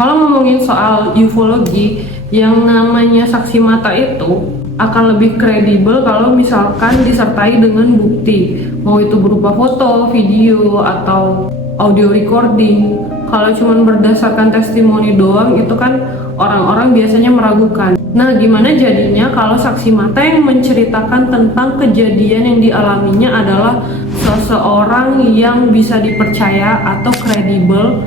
Kalau ngomongin soal ufologi, yang namanya saksi mata itu akan lebih kredibel kalau misalkan disertai dengan bukti, mau itu berupa foto, video, atau audio recording. Kalau cuma berdasarkan testimoni doang, itu kan orang-orang biasanya meragukan. Nah, gimana jadinya kalau saksi mata yang menceritakan tentang kejadian yang dialaminya adalah seseorang yang bisa dipercaya atau kredibel,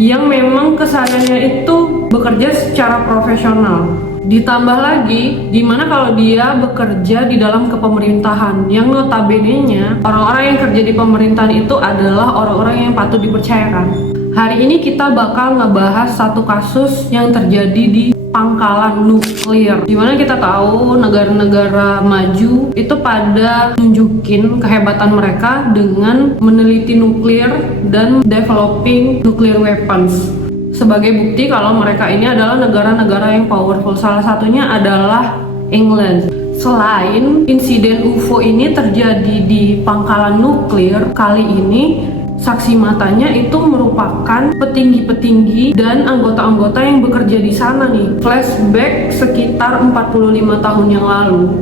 yang memang kesehariannya itu bekerja secara profesional. Ditambah lagi, dimana kalau dia bekerja di dalam kepemerintahan, yang notabene-nya orang-orang yang kerja di pemerintahan itu adalah orang-orang yang patut dipercayakan. Hari ini kita bakal ngebahas satu kasus yang terjadi di pangkalan nuklir, dimana kita tahu negara-negara maju itu pada nunjukin kehebatan mereka dengan meneliti nuklir dan developing nuclear weapons sebagai bukti kalau mereka ini adalah negara-negara yang powerful. Salah satunya adalah England. Selain insiden UFO ini terjadi di pangkalan nuklir, kali ini saksi matanya itu merupakan petinggi-petinggi dan anggota-anggota yang bekerja di sana nih. Flashback sekitar 45 tahun yang lalu,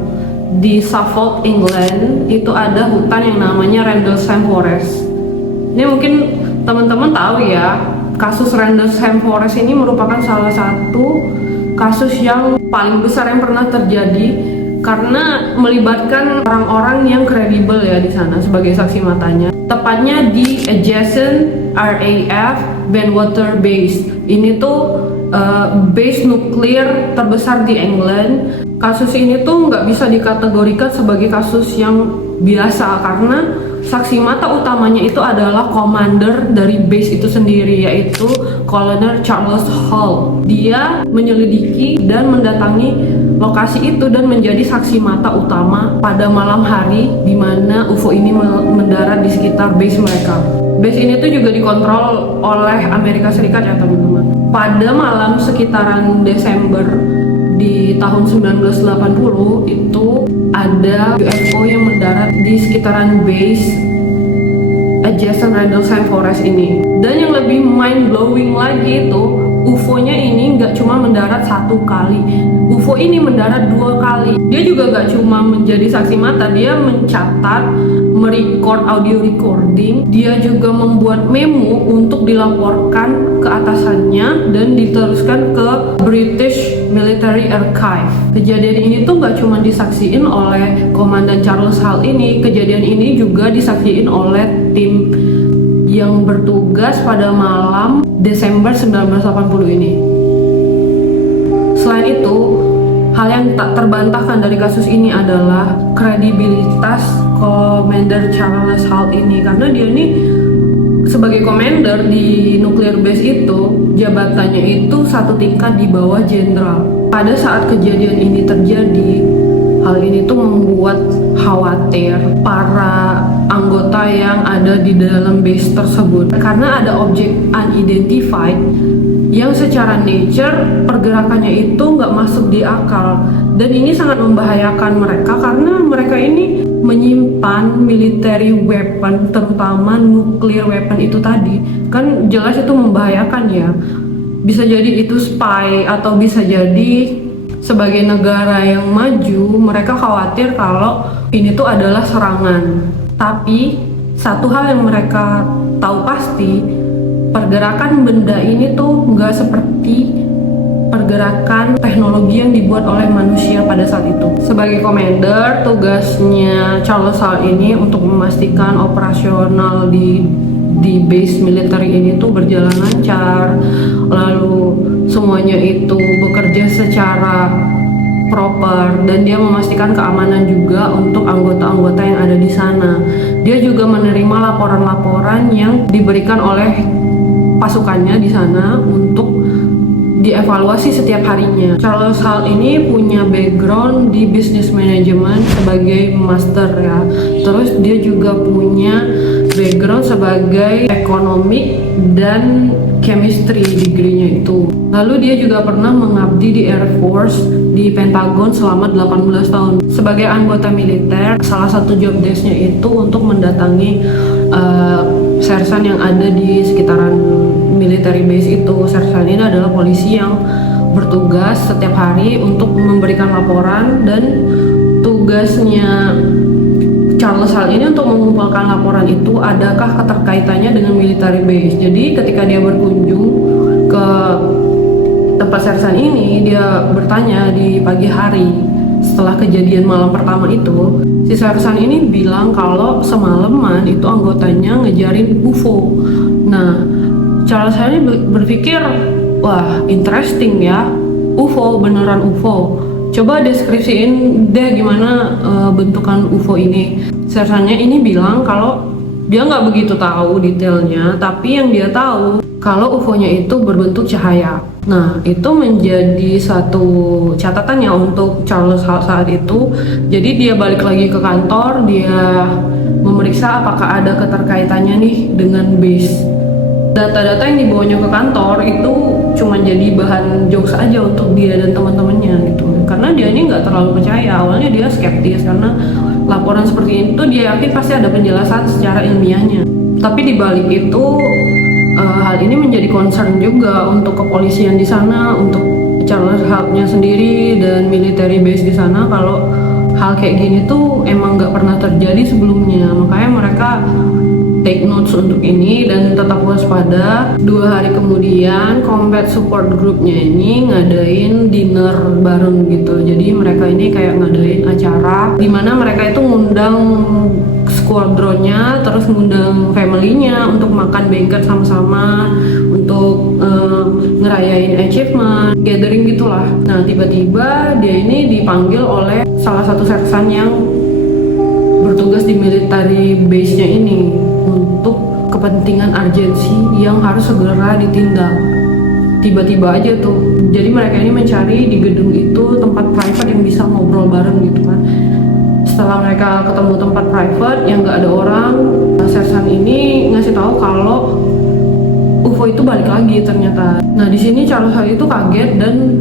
di Suffolk, England, itu ada hutan yang namanya Rendlesham Forest. Ini mungkin teman-teman tahu ya, kasus Rendlesham Forest ini merupakan salah satu kasus yang paling besar yang pernah terjadi karena melibatkan orang-orang yang kredibel ya di sana sebagai saksi matanya. Tepatnya di adjacent RAF Benwater Base. Ini tuh base nuklir terbesar di England. Kasus ini tuh nggak bisa dikategorikan sebagai kasus yang biasa karena saksi mata utamanya itu adalah commander dari base itu sendiri, yaitu Colonel Charles Hall. Dia menyelidiki dan mendatangi lokasi itu dan menjadi saksi mata utama pada malam hari di mana UFO ini mendarat di sekitar base mereka. Base ini tuh juga dikontrol oleh Amerika Serikat ya teman-teman. Pada malam sekitaran Desember di tahun 1980 itu ada UFO yang mendarat di sekitaran base adjacent Rendlesham Forest ini. Dan yang lebih mind blowing lagi itu UFO-nya ini nggak cuma mendarat satu kali, UFO ini mendarat 2 kali. Dia juga nggak cuma menjadi saksi mata, dia mencatat, merecord audio recording, dia juga membuat memo untuk dilaporkan ke atasannya dan diteruskan ke British Military Archive. Kejadian ini tuh nggak cuma disaksiin oleh Komandan Charles Hall ini, kejadian ini juga disaksiin oleh tim yang bertugas pada malam Desember 1980 ini. Selain itu, hal yang tak terbantahkan dari kasus ini adalah kredibilitas Commander Charles Hall ini, karena dia ini sebagai commander di nuclear base itu, jabatannya itu satu tingkat di bawah jenderal. Pada saat kejadian ini terjadi, hal ini tuh membuat khawatir para anggota yang ada di dalam base tersebut karena ada objek unidentified yang secara nature pergerakannya itu nggak masuk di akal, dan ini sangat membahayakan mereka karena mereka ini menyimpan military weapon, terutama nuclear weapon itu tadi. Kan jelas itu membahayakan ya, bisa jadi itu spy atau bisa jadi sebagai negara yang maju mereka khawatir kalau ini tuh adalah serangan. Tapi satu hal yang mereka tahu pasti, pergerakan benda ini tuh nggak seperti pergerakan teknologi yang dibuat oleh manusia pada saat itu. Sebagai commander, tugasnya Charles Hall ini untuk memastikan operasional di base militer ini tuh berjalan lancar, lalu semuanya itu bekerja secara proper, dan dia memastikan keamanan juga untuk anggota-anggota yang ada di sana. Dia juga menerima laporan-laporan yang diberikan oleh pasukannya di sana untuk dievaluasi setiap harinya. Charles Hall ini punya background di business management sebagai master ya. Terus dia juga punya background sebagai ekonomi dan chemistry degree-nya itu. Lalu dia juga pernah mengabdi di Air Force di Pentagon selama 18 tahun. Sebagai anggota militer, salah satu job desk-nya itu untuk mendatangi sersan yang ada di sekitaran military base itu. Sersan ini adalah polisi yang bertugas setiap hari untuk memberikan laporan, dan tugasnya Charles Hall ini untuk mengumpulkan laporan itu adakah keterkaitannya dengan military base. Jadi ketika dia berkunjung ke tempat Sersan ini, dia bertanya di pagi hari setelah kejadian malam pertama itu, si Sersan ini bilang kalau semalaman itu anggotanya ngejarin UFO. Nah, Charles Hall ini berpikir, wah interesting ya, UFO, beneran UFO. Coba deskripsiin deh gimana bentukan UFO ini. Sersannya ini bilang kalau dia nggak begitu tahu detailnya, tapi yang dia tahu kalau UFO-nya itu berbentuk cahaya. Nah, itu menjadi satu catatan ya untuk Charles Hall saat itu. Jadi dia balik lagi ke kantor, dia memeriksa apakah ada keterkaitannya nih dengan base. Data-data yang dibawanya ke kantor itu cuma jadi bahan jokes aja untuk dia dan teman-temannya gitu. Karena dia ini nggak terlalu percaya. Awalnya dia skeptis karena laporan seperti itu dia yakin pasti ada penjelasan secara ilmiahnya. Tapi di balik itu hal ini menjadi concern juga untuk kepolisian di sana, untuk Charles Hall-nya sendiri dan military base di sana, kalau hal kayak gini tuh emang nggak pernah terjadi sebelumnya. Makanya mereka take notes untuk ini dan tetap waspada. 2 hari kemudian Combat Support Group-nya ini ngadain dinner bareng gitu. Jadi mereka ini kayak ngadain acara dimana mereka itu ngundang squadronnya, terus ngundang family-nya untuk makan banquet sama-sama, untuk ngerayain achievement, gathering gitulah. Nah, tiba-tiba dia ini dipanggil oleh salah satu sersan yang bertugas di military base-nya ini untuk kepentingan urgensi yang harus segera ditindak. Tiba-tiba aja tuh. Jadi mereka ini mencari di gedung itu tempat private yang bisa ngobrol bareng gitu kan. Setelah mereka ketemu tempat private yang nggak ada orang, sersan ini ngasih tahu kalau UFO itu balik lagi ternyata. Nah, di sini Charles Hall itu kaget dan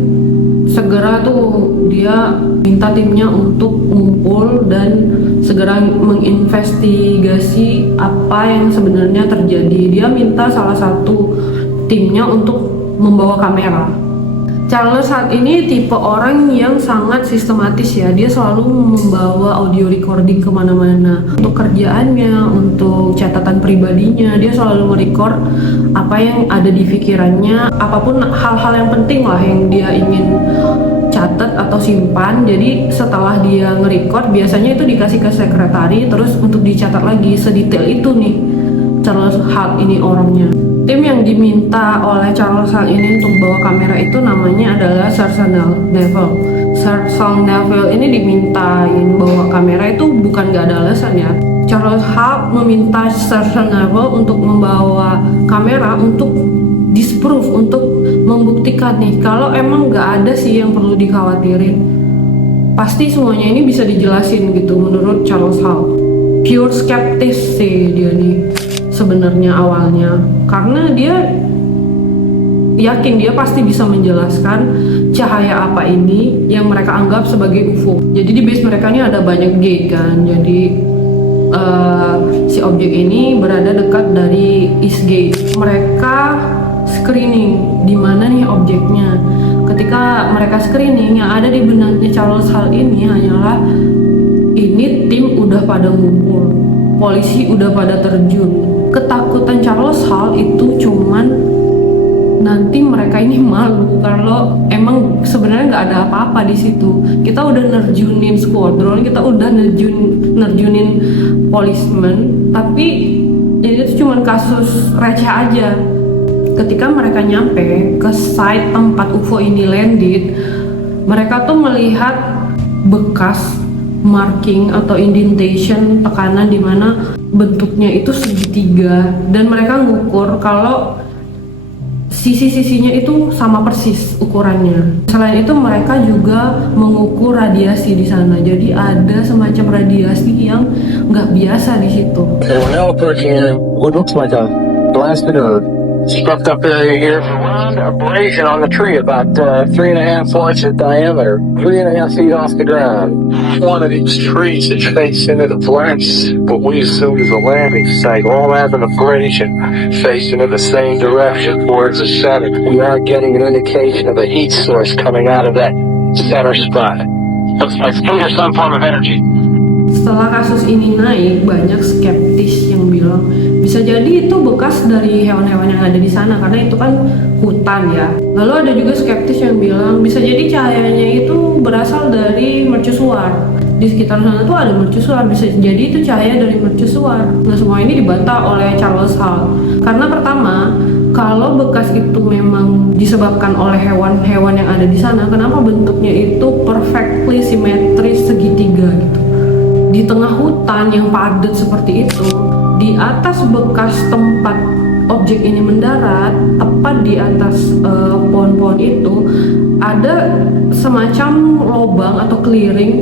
segera tuh dia minta timnya untuk ngumpul dan segera menginvestigasi apa yang sebenarnya terjadi. Dia minta salah satu timnya untuk membawa kamera. Charles saat ini tipe orang yang sangat sistematis ya. Dia selalu membawa audio recording kemana-mana. Untuk kerjaannya, untuk catatan pribadinya, dia selalu merecord apa yang ada di pikirannya. Apapun hal-hal yang penting lah yang dia ingin catat atau simpan. Jadi setelah dia nge-record, biasanya itu dikasih ke sekretari, terus untuk dicatat lagi sedetail itu nih Charles Hall ini orangnya. Tim yang diminta oleh Charles Hall ini untuk bawa kamera itu namanya adalah Sersan Neville. Sersan Neville ini dimintain bawa kamera itu bukan gak ada alasan ya. Charles Hall meminta Sersan Neville untuk membawa kamera untuk disprove, untuk membuktikan nih kalau emang gak ada sih yang perlu dikhawatirin. Pasti semuanya ini bisa dijelasin gitu menurut Charles Hall. Pure skeptis sih dia nih sebenarnya awalnya, karena dia yakin dia pasti bisa menjelaskan cahaya apa ini yang mereka anggap sebagai UFO. Jadi di base mereka ini ada banyak gate kan, jadi si objek ini berada dekat dari East Gate. Mereka screening di mana nih objeknya. Ketika mereka screening, yang ada di benaknya Charles Hall ini hanyalah ini tim udah pada ngumpul, polisi udah pada terjun. Ketakutan Charles Hall itu cuman nanti mereka ini malu kalau emang sebenarnya nggak ada apa-apa di situ. Kita udah nerjunin squadron, kita udah nerjunin policeman, tapi ini tuh cuman kasus receh aja. Ketika mereka nyampe ke site tempat UFO ini landed, mereka tuh melihat bekas marking atau indentation tekanan di mana bentuknya itu segitiga, dan mereka ngukur kalau sisi-sisinya itu sama persis ukurannya. Selain itu mereka juga mengukur radiasi di sana. Jadi ada semacam radiasi yang nggak biasa di situ. And we're now approaching what looks like a blasted or Struck up here around abrasion on the tree about 3.5 inches in diameter, 3.5 feet off the ground. One of these trees is faced into the plants, what we assume is a landing site, all having abrasion facing in the same direction towards the center. We are getting an indication of a heat source coming out of that center spot. Looks like some form of energy. Setelah kasus ini naik, banyak skeptis yang bilang bisa jadi itu bekas dari hewan-hewan yang ada di sana karena itu kan hutan ya. Lalu ada juga skeptis yang bilang bisa jadi cahayanya itu berasal dari mercusuar. Di sekitar sana tuh ada mercusuar, bisa jadi itu cahaya dari mercusuar. Nah, semua ini dibantah oleh Charles Hall. Karena pertama, kalau bekas itu memang disebabkan oleh hewan-hewan yang ada di sana, kenapa bentuknya itu perfectly simetris segitiga gitu? Di tengah hutan yang padat seperti itu, di atas bekas tempat objek ini mendarat, tepat di atas pohon-pohon itu, ada semacam lubang atau clearing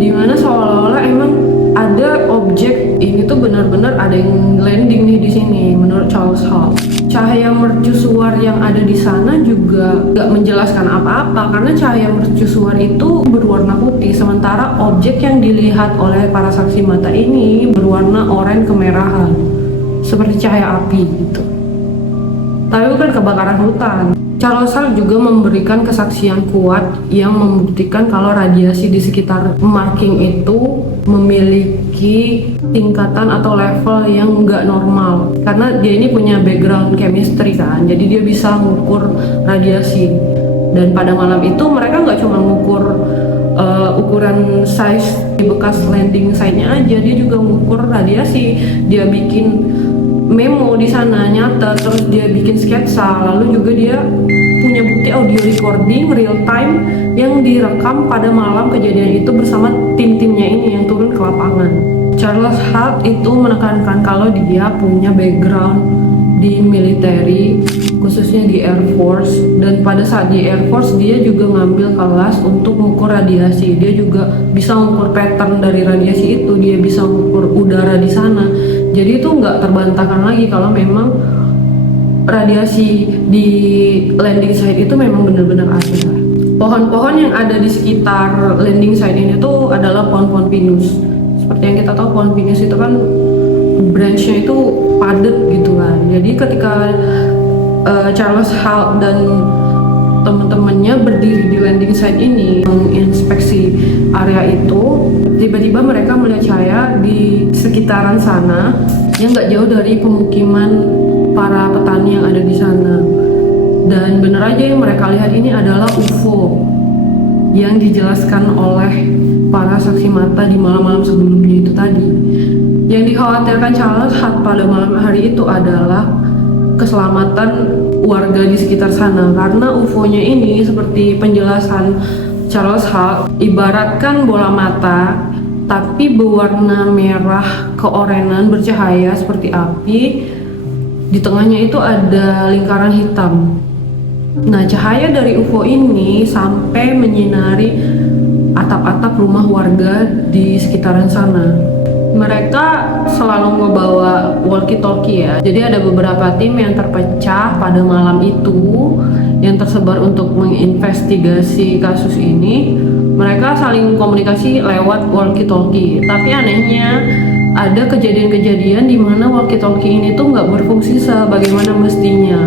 di mana seolah-olah emang ada objek ini tuh benar-benar ada yang landing nih di sini menurut Charles Hall. Cahaya mercusuar yang ada di sana juga gak menjelaskan apa-apa karena cahaya mercusuar itu berwarna putih sementara objek yang dilihat oleh para saksi mata ini berwarna oranye kemerahan seperti cahaya api gitu. Tapi bukan kebakaran hutan. Charles Hall juga memberikan kesaksian kuat yang membuktikan kalau radiasi di sekitar marking itu memiliki tingkatan atau level yang nggak normal karena dia ini punya background chemistry kan, jadi dia bisa mengukur radiasi. Dan pada malam itu mereka nggak cuma mengukur ukuran size di bekas landing site-nya aja, dia juga mengukur radiasi. Dia bikin memo di sana nyata, terus dia bikin sketsa, lalu juga dia punya bukti audio recording real time yang direkam pada malam kejadian itu bersama tim-timnya ini yang turun ke lapangan. Charles Hall itu menekankan kalau dia punya background di military, khususnya di Air Force, dan pada saat di Air Force dia juga ngambil kelas untuk mengukur radiasi. Dia juga bisa mengukur pattern dari radiasi itu, dia bisa mengukur udara di sana. Jadi itu nggak terbantahkan lagi kalau memang radiasi di landing site itu memang benar-benar ada. Pohon-pohon yang ada di sekitar landing site ini tuh adalah pohon-pohon pinus. Seperti yang kita tahu, pohon pinus itu kan branch-nya itu padat gitu kan. Jadi ketika Charles Hall dan teman-temannya berdiri di landing site ini menginspeksi area itu, tiba-tiba mereka melihat cahaya di sekitaran sana yang nggak jauh dari pemukiman para petani yang ada di sana. Dan bener aja yang mereka lihat ini adalah UFO yang dijelaskan oleh para saksi mata di malam-malam sebelumnya itu tadi. Yang dikhawatirkan Charles Hall pada malam hari itu adalah keselamatan warga di sekitar sana karena UFO-nya ini seperti penjelasan Charles Hall ibaratkan bola mata tapi berwarna merah keorenan bercahaya seperti api. Di tengahnya itu ada lingkaran hitam. Nah, cahaya dari UFO ini sampai menyinari atap-atap rumah warga di sekitaran sana. Mereka selalu membawa walkie-talkie ya. Jadi ada beberapa tim yang terpecah pada malam itu yang tersebar untuk menginvestigasi kasus ini. Mereka saling komunikasi lewat walkie-talkie. Tapi anehnya ada kejadian-kejadian di mana walkie-talkie ini tuh nggak berfungsi sebagaimana mestinya.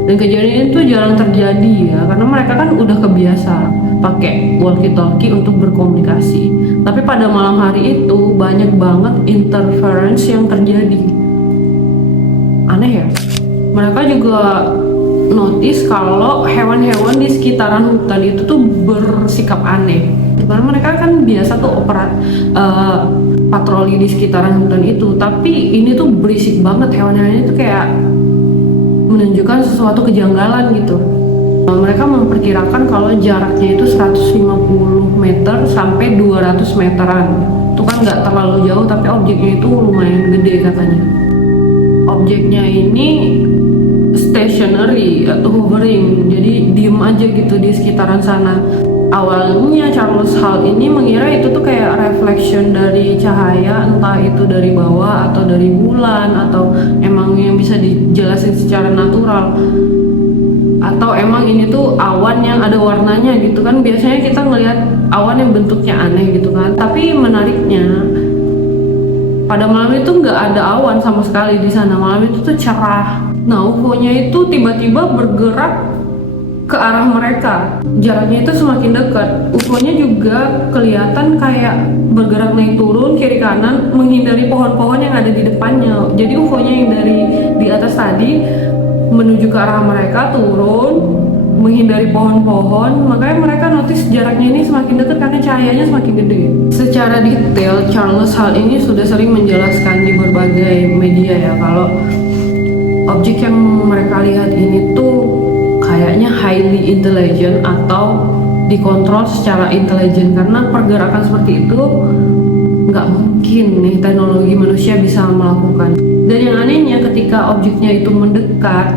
Dan kejadian itu jarang terjadi ya, karena mereka kan udah kebiasa pakai walkie-talkie untuk berkomunikasi. Tapi pada malam hari itu banyak banget interference yang terjadi. Aneh ya. Mereka juga notice kalau hewan-hewan di sekitaran hutan itu tuh bersikap aneh. Karena mereka kan biasa tuh patroli di sekitaran hutan itu, tapi ini tuh berisik banget, hewan-hewannya itu kayak menunjukkan sesuatu kejanggalan gitu. Mereka memperkirakan kalau jaraknya itu 150 meter sampai 200 meteran. Itu kan nggak terlalu jauh, tapi objeknya itu lumayan gede katanya. Objeknya ini stationary atau hovering, jadi diem aja gitu di sekitaran sana. awalnya Charles Hall ini mengira itu tuh kayak reflection dari cahaya, entah itu dari bawah atau dari bulan atau emang yang bisa dijelasin secara natural, atau emang ini tuh awan yang ada warnanya gitu kan. Biasanya kita ngelihat awan yang bentuknya aneh gitu kan, tapi menariknya pada malam itu nggak ada awan sama sekali di sana. Malam itu tuh cerah. Nah, UFO-nya itu tiba-tiba bergerak ke arah mereka. Jaraknya itu semakin dekat. UFO-nya juga kelihatan kayak bergerak naik turun kiri kanan menghindari pohon-pohon yang ada di depannya. Jadi UFO-nya yang dari di atas tadi menuju ke arah mereka, turun menghindari pohon-pohon. Makanya mereka notice jaraknya ini semakin dekat karena cahayanya semakin gede. Secara detail Charles Hall ini sudah sering menjelaskan di berbagai media ya, kalau objek yang mereka lihat ini tuh kayaknya highly intelligent atau dikontrol secara intelijen, karena pergerakan seperti itu nggak mungkin nih teknologi manusia bisa melakukan. Dan yang anehnya ketika objeknya itu mendekat,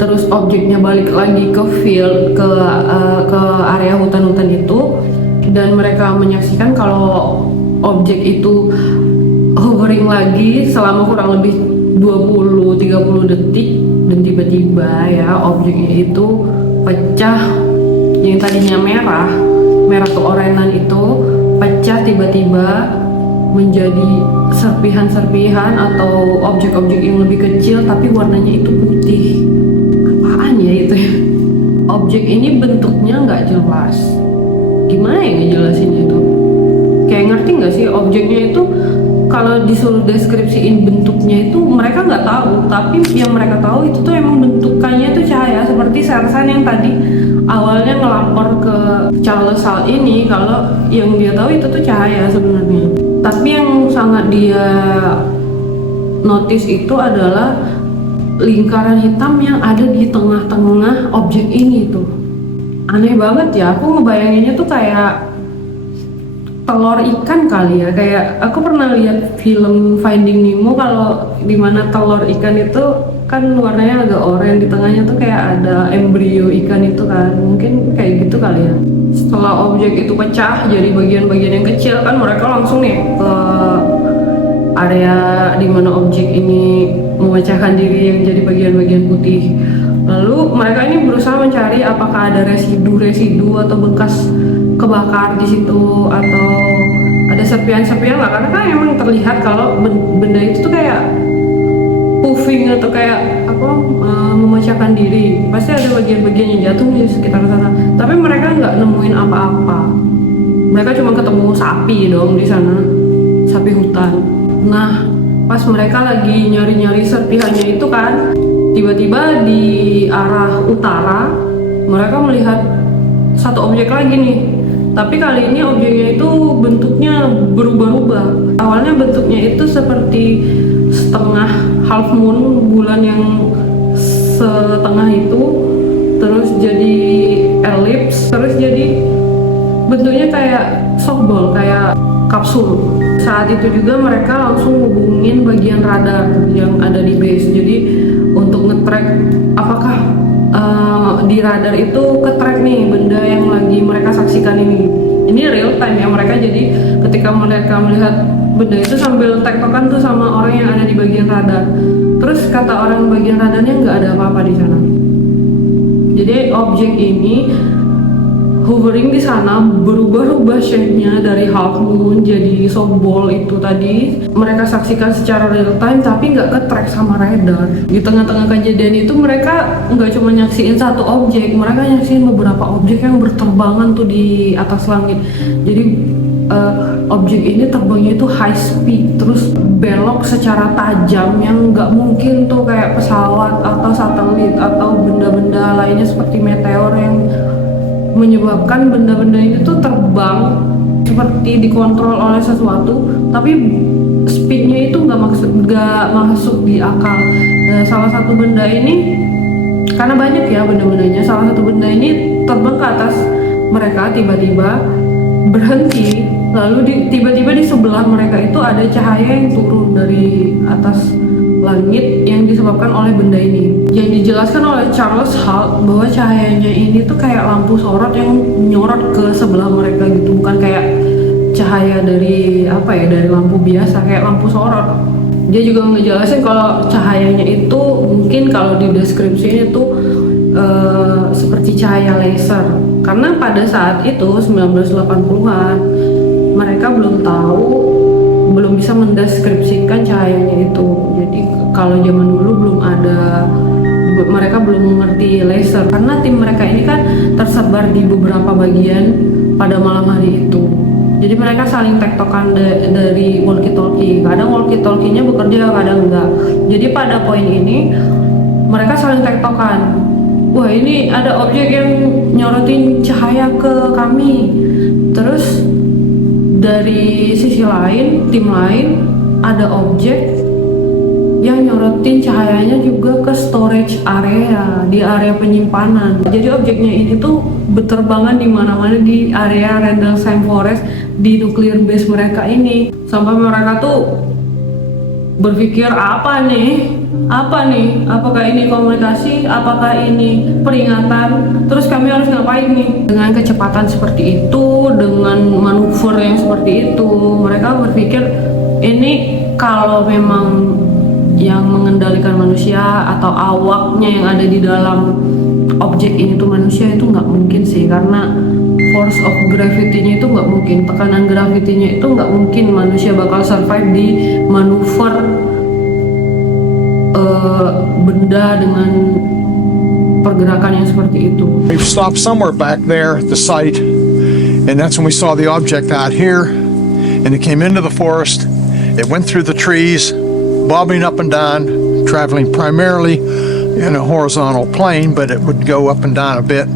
terus objeknya balik lagi ke field, ke area hutan-hutan itu, dan mereka menyaksikan kalau objek itu hovering lagi selama kurang lebih 20-30 detik, dan tiba-tiba ya objeknya itu pecah. Yang tadinya merah keorenan itu pecah tiba-tiba menjadi serpihan-serpihan atau objek-objek yang lebih kecil tapi warnanya itu putih. Apaan ya itu ya? Objek ini bentuknya nggak jelas. Gimana ya ngejelasinnya itu? Kayak ngerti nggak sih objeknya itu? Kalau disuruh deskripsiin bentuknya itu mereka nggak tahu, tapi yang mereka tahu itu tuh emang bentukannya tuh cahaya, seperti Sersan yang tadi awalnya ngelapor ke Charles Hall ini kalau yang dia tahu itu tuh cahaya sebenarnya. Tapi yang sangat dia notice itu adalah lingkaran hitam yang ada di tengah-tengah objek ini tuh. Aneh banget ya, aku ngebayanginnya tuh kayak telur ikan kali ya. Kayak aku pernah lihat film Finding Nemo, kalau dimana telur ikan itu kan warnanya agak oranye, di tengahnya tuh kayak ada embrio ikan itu kan, mungkin kayak gitu kali ya. Setelah objek itu pecah jadi bagian-bagian yang kecil kan, mereka langsung nih ke area dimana objek ini memecahkan diri yang jadi bagian-bagian putih. Lalu mereka ini berusaha mencari apakah ada residu atau bekas kebakar di situ, atau ada serpihan-serpihan lah, karena kan emang terlihat kalau benda itu tuh kayak puffing atau kayak apa, memecahkan diri. Pasti ada bagian-bagian yang jatuh di sekitar sana, tapi mereka nggak nemuin apa-apa. Mereka cuma ketemu sapi dong di sana, sapi hutan. Nah, pas mereka lagi nyari-nyari serpihannya itu kan, tiba-tiba di arah utara mereka melihat satu objek lagi nih. Tapi kali ini objeknya itu bentuknya berubah-ubah. Awalnya bentuknya itu seperti setengah half moon, bulan yang setengah itu, terus jadi ellipse, terus jadi bentuknya kayak softball, kayak kapsul. Saat itu juga mereka langsung hubungin bagian radar yang ada di base. Jadi untuk nge-track apakah di radar itu ke-track nih benda yang lagi mereka saksikan ini. Ini real time ya mereka, jadi ketika mereka melihat benda itu sambil tektokan tuh sama orang yang ada di bagian radar. Terus kata orang bagian radarnya nggak ada apa-apa di sana. Jadi objek ini hovering di sana berubah-ubah shape-nya dari half moon jadi softball itu tadi. Mereka saksikan secara real time tapi nggak ke-track sama radar. Di tengah-tengah kejadian itu mereka nggak cuma nyaksiin satu objek, mereka nyaksiin beberapa objek yang berterbangan tuh di atas langit. Jadi objek ini terbangnya itu high speed, terus belok secara tajam yang nggak mungkin tuh kayak pesawat atau satelit atau benda-benda lainnya seperti meteor yang menyebabkan benda-benda itu tuh terbang seperti dikontrol oleh sesuatu, tapi speednya itu nggak masuk di akal. Nah, salah satu benda ini, karena banyak ya benda-bendanya, salah satu benda ini terbang ke atas mereka, tiba-tiba berhenti, lalu tiba-tiba di sebelah mereka itu ada cahaya yang turun dari atas langit yang disebabkan oleh benda ini. Yang dijelaskan oleh Charles Hall bahwa cahayanya ini tuh kayak lampu sorot yang nyorot ke sebelah mereka gitu, bukan kayak cahaya dari dari lampu biasa, kayak lampu sorot. Dia juga ngejelasin kalau cahayanya itu mungkin kalau di deskripsinya itu seperti cahaya laser, karena pada saat itu 1980-an mereka belum bisa mendeskripsikan cahayanya itu. Jadi kalau zaman dulu mereka belum mengerti laser, karena tim mereka ini kan tersebar di beberapa bagian pada malam hari itu. Jadi mereka saling tektokan dari walkie-talkie. Kadang walkie-talkie-nya bekerja, kadang enggak. Jadi pada poin ini mereka saling tektokan. Wah, ini ada objek yang nyorotin cahaya ke kami. Terus dari sisi lain, tim lain ada objek yang nyorotin cahayanya juga ke storage area, di area penyimpanan. Jadi objeknya ini tuh berterbangan di mana-mana di area Rendlesham Forest, di nuclear base mereka ini. Sampai mereka tuh berpikir apa nih? Apakah ini komunikasi? Apakah ini peringatan? Terus kami harus ngapain nih? Dengan kecepatan seperti itu, dengan manuver yang seperti itu, mereka berpikir ini kalau memang yang mengendalikan manusia atau awaknya yang ada di dalam objek ini tuh manusia, itu nggak mungkin sih, karena force of gravity-nya itu nggak mungkin, tekanan gravitinya itu nggak mungkin manusia bakal survive di manuver benda dengan pergerakan yang seperti itu. We stopped somewhere back there at the site, and that's when we saw the object out here, and it came into the forest. It went through the trees, bobbing up and down, traveling primarily in a horizontal plane, but it would go up and down a bit.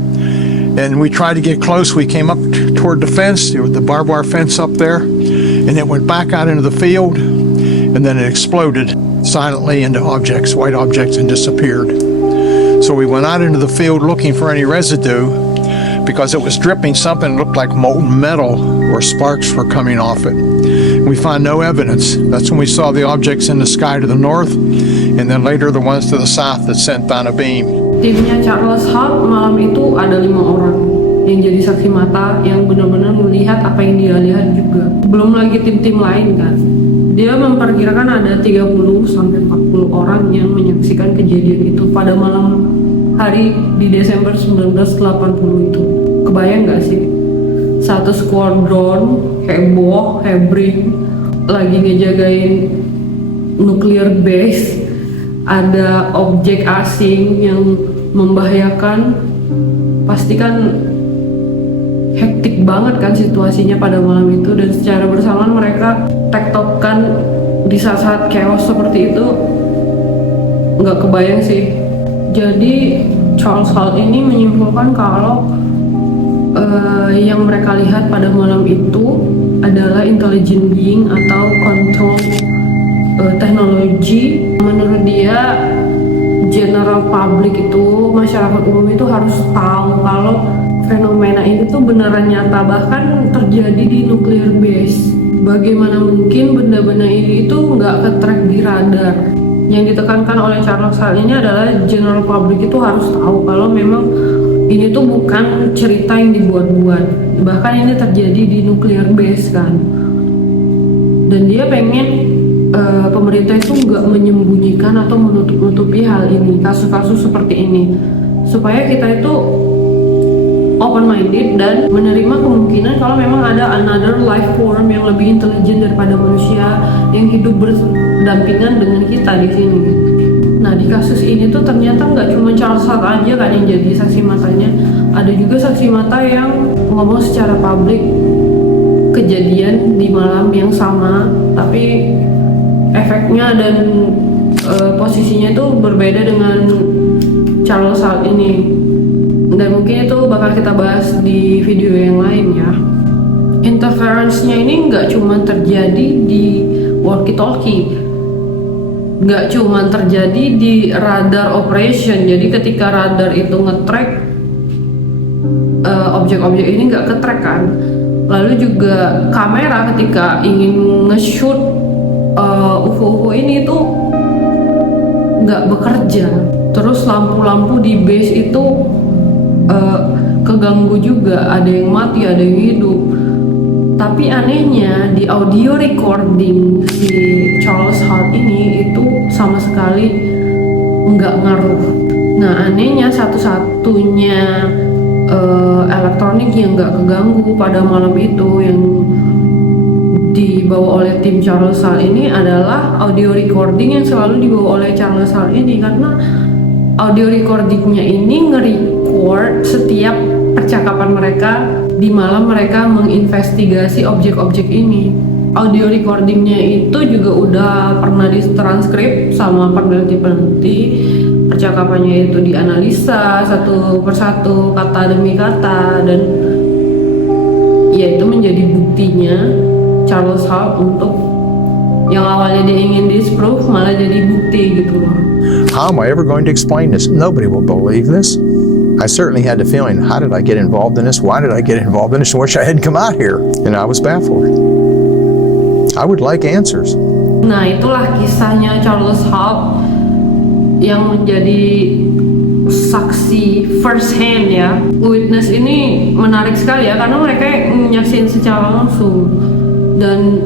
And we tried to get close. We came up toward the fence, the barbed wire fence up there, and it went back out into the field, and then it exploded silently into objects, white objects, and disappeared. So we went out into the field looking for any residue, because it was dripping something that looked like molten metal, where sparks were coming off it. We found no evidence. That's when we saw the objects in the sky to the north, and then later the ones to the south that sent down a beam. Timnya Charles Hall malam itu ada 5 orang yang jadi saksi mata, yang benar-benar melihat apa yang dia lihat juga. Belum lagi tim-tim lain kan. Dia memperkirakan ada 30 sampai 40 orang yang menyaksikan kejadian itu pada malam hari di Desember 1980 itu. Kebayang gak sih? Satu squadron heboh, hebring, lagi ngejagain nuclear base, ada objek asing yang membahayakan. Pasti kan hektik banget kan situasinya pada malam itu, dan secara bersamaan mereka tektokan di saat-saat chaos seperti itu. Nggak kebayang sih. Jadi Charles Hall ini menyimpulkan kalau yang mereka lihat pada malam itu adalah intelligent being atau control teknologi. Menurut dia, general public itu, masyarakat umum itu harus tahu kalau fenomena ini tuh beneran nyata, bahkan terjadi di nuclear base. Bagaimana mungkin benda-benda ini itu nggak ke-track di radar? Yang ditekankan oleh Charles Hall ini adalah general public itu harus tahu kalau memang ini tuh bukan cerita yang dibuat-buat, bahkan ini terjadi di nuclear base kan. Dan dia pengen pemerintah itu nggak menyembunyikan atau menutup-nutupi hal ini, kasus-kasus seperti ini, supaya kita itu open-minded dan menerima kemungkinan kalau memang ada another life form yang lebih intelijen daripada manusia yang hidup berdampingan dengan kita di sini. Nah, di kasus ini tuh ternyata nggak cuma Charles Hall aja kan yang jadi saksi matanya, ada juga saksi mata yang ngomong secara publik kejadian di malam yang sama, tapi efeknya dan posisinya itu berbeda dengan Charles Hall ini. Dan mungkin itu bakal kita bahas di video yang lain ya. Interference-nya ini nggak cuma terjadi di walkie-talkie, nggak cuma terjadi di radar operation. Jadi ketika radar itu nge-track objek-objek ini nggak ke-track kan. Lalu juga kamera ketika ingin nge-shoot UFO-UFO ini tuh nggak bekerja. Terus lampu-lampu di base itu keganggu juga, ada yang mati, ada yang hidup. Tapi anehnya di audio recording si Charles Hart ini itu sama sekali nggak ngaruh. Nah anehnya satu-satunya elektronik yang nggak keganggu pada malam itu yang dibawa oleh tim Charles Hart ini adalah audio recording yang selalu dibawa oleh Charles Hart ini, karena audio recordingnya ini nge-record setiap percakapan mereka di malam mereka menginvestigasi objek-objek ini. Audio recordingnya itu juga udah pernah ditranskrip sama peneliti-peneliti. Percakapannya itu dianalisa satu persatu, kata demi kata, dan ya itu menjadi buktinya Charles Hart untuk yang awalnya dia ingin disprove malah jadi bukti gitu loh. How am I ever going to explain this? Nobody will believe this. I certainly had the feeling, how did I get involved in this? Why did I get involved in this? I wish I hadn't come out here. And I was baffled. I would like answers. Nah itulah kisahnya Charles Hart yang menjadi saksi first hand ya. Witness ini menarik sekali ya, karena mereka nyaksiin secara langsung. Dan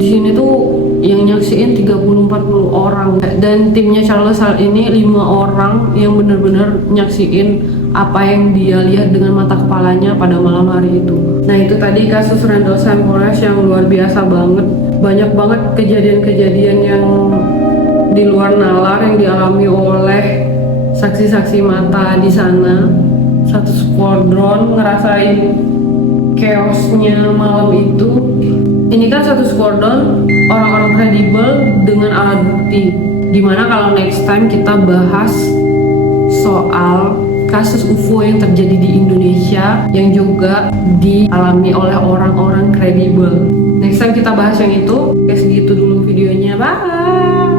di sini tuh yang nyaksiin 30-40 orang, dan timnya Charles Hart ini 5 orang yang benar-benar nyaksiin apa yang dia lihat dengan mata kepalanya pada malam hari itu. Nah itu tadi kasus Randall Sam Forrest yang luar biasa banget. Banyak banget kejadian-kejadian yang di luar nalar yang dialami oleh saksi-saksi mata di sana. Satu squadron ngerasain chaosnya malam itu. Ini kan satu squadron orang-orang kredibel dengan alat bukti. Gimana kalau next time kita bahas soal kasus UFO yang terjadi di Indonesia yang juga dialami oleh orang-orang kredibel. Next time kita bahas yang itu. Oke segitu dulu videonya, bye.